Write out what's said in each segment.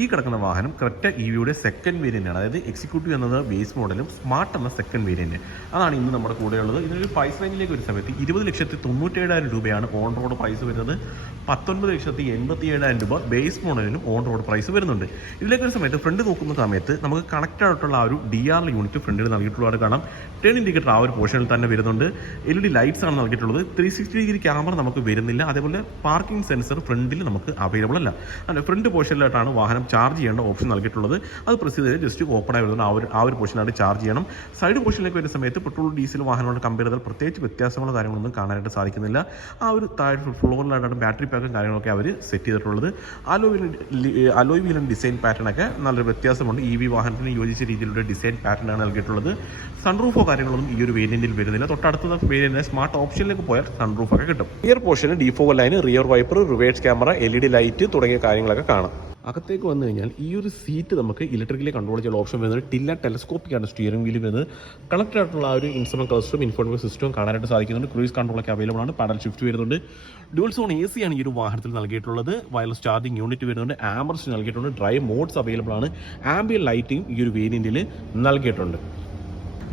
ഈ കിടക്കുന്ന വാഹനം ക്രെറ്റ EVയുടെ സെക്കൻഡ് വേരിയൻ്റാണ്. അതായത് എക്സിക്യൂട്ടീവ് എന്നത് ബേസ് മോഡലും സ്മാർട്ട് എന്ന സെക്കൻഡ് വേരിയൻറ്റ്. അതാണ് ഇന്ന് നമ്മുടെ കൂടെയുള്ളത്. ഇതിനൊരു പ്രൈസ് റേഞ്ചിലേക്ക് ഒരു സമയത്ത് 20,97,000 രൂപയാണ് ഓൺ റോഡ് പ്രൈസ് വരുന്നത്. 19,87,000 രൂപ ബേസ് മോഡലിനും ഓൺ റോഡ് പ്രൈസ് വരുന്നുണ്ട്. ഇതിലേക്കൊരു സമയത്ത് ഫ്രണ്ട് നോക്കുന്ന സമയത്ത് നമുക്ക് കണക്റ്റഡ് ആയിട്ടുള്ള ആ ഒരു DRL യൂണിറ്റ് ഫ്രണ്ടിൽ നൽകിയിട്ടുള്ളത് കാണാം. ടേൺ ഇൻഡിക്കേറ്റർ ആ ഒരു പോർഷനിൽ തന്നെ വരുന്നുണ്ട്. LED ലൈറ്റ്സ് ആണ് നൽകിയിട്ടുള്ളത്. 360 ഡിഗ്രി ക്യാമറ നമുക്ക് വരുന്നില്ല. അതേപോലെ പാർക്കിംഗ് സെൻസർ ഫ്രണ്ടിൽ നമുക്ക് അവൈലബിൾ അല്ല. ഫ്രണ്ട് പോർഷനിലായിട്ടാണ് വാഹനം ചാർജ് ചെയ്യേണ്ട ഓപ്ഷൻ നൽകിയിട്ടുള്ളത്. അത് പ്രസ് ചെയ്ത് ജസ്റ്റ് ഓപ്പൺ ആയി വരുന്നത് ആ ഒരു പോർഷനിലായിട്ട് ചാർജ് ചെയ്യണം. സൈഡ് പോർഷനിലേക്ക് വരുന്ന സമയത്ത് പെട്രോൾ ഡീസൽ വാഹനങ്ങളോട് കമ്പയർ ചെയ്താൽ പ്രത്യേകിച്ച് വ്യത്യാസങ്ങളോ കാര്യങ്ങളൊന്നും കാണാനായിട്ട് സാധിക്കുന്നില്ല. ആ ഒരു താഴെ ഫ്ലോറിലായിട്ടാണ് ബാറ്ററി പാക്കും കാര്യങ്ങളൊക്കെ അവർ സെറ്റ് ചെയ്തിട്ടുള്ളത്. അലോയ് വീൽ ഡിസൈൻ പാറ്റേൺ ഒക്കെ നല്ലൊരു വ്യത്യാസമുണ്ട്. EV വാഹനത്തിന് യോജിച്ച രീതിയിലുള്ള ഡിസൈൻ പാറ്റേൺ ആണ് നൽകിയിട്ടുള്ളത്. സൺറൂഫോ കാര്യങ്ങളൊന്നും ഈ ഒരു വേരിയന്റിൽ വരുന്നില്ല. തൊട്ടടുത്ത വേരിയന്റിന് സ്മാർട്ട് ഓപ്ഷനിലേക്ക് പോയാൽ സൺറൂഫ് ഒക്കെ കിട്ടും. റിയർ പോർഷന് defogger line, rear wiper, reverse camera, LED light തുടങ്ങിയ കാര്യങ്ങളൊക്കെ കാണാം. അകത്തേക്ക് വന്നു കഴിഞ്ഞാൽ ഈ ഒരു സീറ്റ് നമുക്ക് ഇലക്ട്രിക്കലി കൺട്രോൾ ചെയ്യാൻ ഓപ്ഷൻ വരുന്നത്. ടെലസ്കോപ്പിക്കാണ് സ്റ്റിയറിംഗ് വീല് വരുന്നത്. കണക്റ്റഡ് ആയിട്ടുള്ള ആ ഒരു ഇൻസ്ട്രുമെന്റ് ക്ലസ്റ്ററും ഇൻഫോർമേഷൻ സിസ്റ്റവും കാണാനായിട്ട് സാധിക്കുന്നുണ്ട്. ക്രൂയിസ് കൺട്രോളൊക്കെ അവൈലബിൾ ആണ്. പാഡൽ ഷിഫ്റ്റ് വരുന്നുണ്ട്. ഡ്യുവൽ സോൺ AC ആണ് ഈ ഒരു വാഹനത്തിൽ നൽകിയിട്ടുള്ളത്. വയർലെസ് ചാർജിംഗ് യൂണിറ്റ് വരുന്നുണ്ട്. ആംബർസ്റ്റ് നൽകിയിട്ടുണ്ട്. ഡ്രൈവ് മോഡ്സ് അവൈലബിൾ ആണ്. ആംബിയന്റ് ലൈറ്റിംഗ് ഈ ഒരു വേരിയന്റിൽ നൽകിയിട്ടുണ്ട്.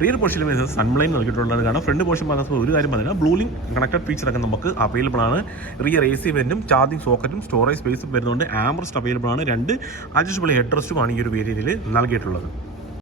റിയർ പോർഷനിൽ വരുന്നത് സൺലൈൻ നൽകിയിട്ടുള്ളത് കാണാം. ഫ്രണ്ട് പോർഷൻ പറഞ്ഞപ്പോൾ ഒരു കാര്യം പറഞ്ഞാൽ ബ്ലൂലിംഗ് കണക്റ്റഡ് ഫീച്ചറൊക്കെ നമുക്ക് അവൈലബിൾ ആണ്. റിയർ AC വെന്റും ചാർജിംഗ് സോക്കറ്റും സ്റ്റോറേജ് സ്പേസും വരുന്നുണ്ട്. ആംബർസ്റ്റ് അവൈലബിൾ ആണ്. 2 അഡ്ജസ്റ്റബിൾ ഹെഡ് റെസ്റ്റുമാണ് ഈ ഒരു വേരിയന്റിൽ നൽകിയിട്ടുള്ളത്.